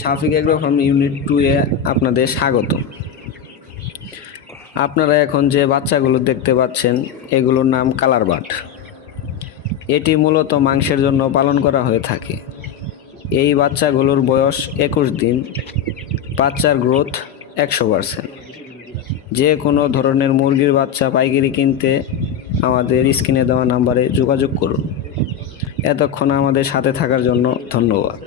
শাফিক agro farm unit 2 এ আপনাদের স্বাগত। আপনারা এখন যে বাচ্চাগুলো দেখতে পাচ্ছেন এগুলোর নাম কালার বাট। এটি মূলত মাংসের জন্য পালন করা হয়ে থাকে। এই বাচ্চাগুলোর বয়স 21 দিন। বাচ্চার গ্রোথ 100%। যে কোনো ধরনের মুরগির বাচ্চা পাইকারি কিনতে আমাদের স্ক্রিনে দেওয়া নাম্বারে যোগাযোগ করুন। এতক্ষণ আমাদের সাথে থাকার জন্য ধন্যবাদ।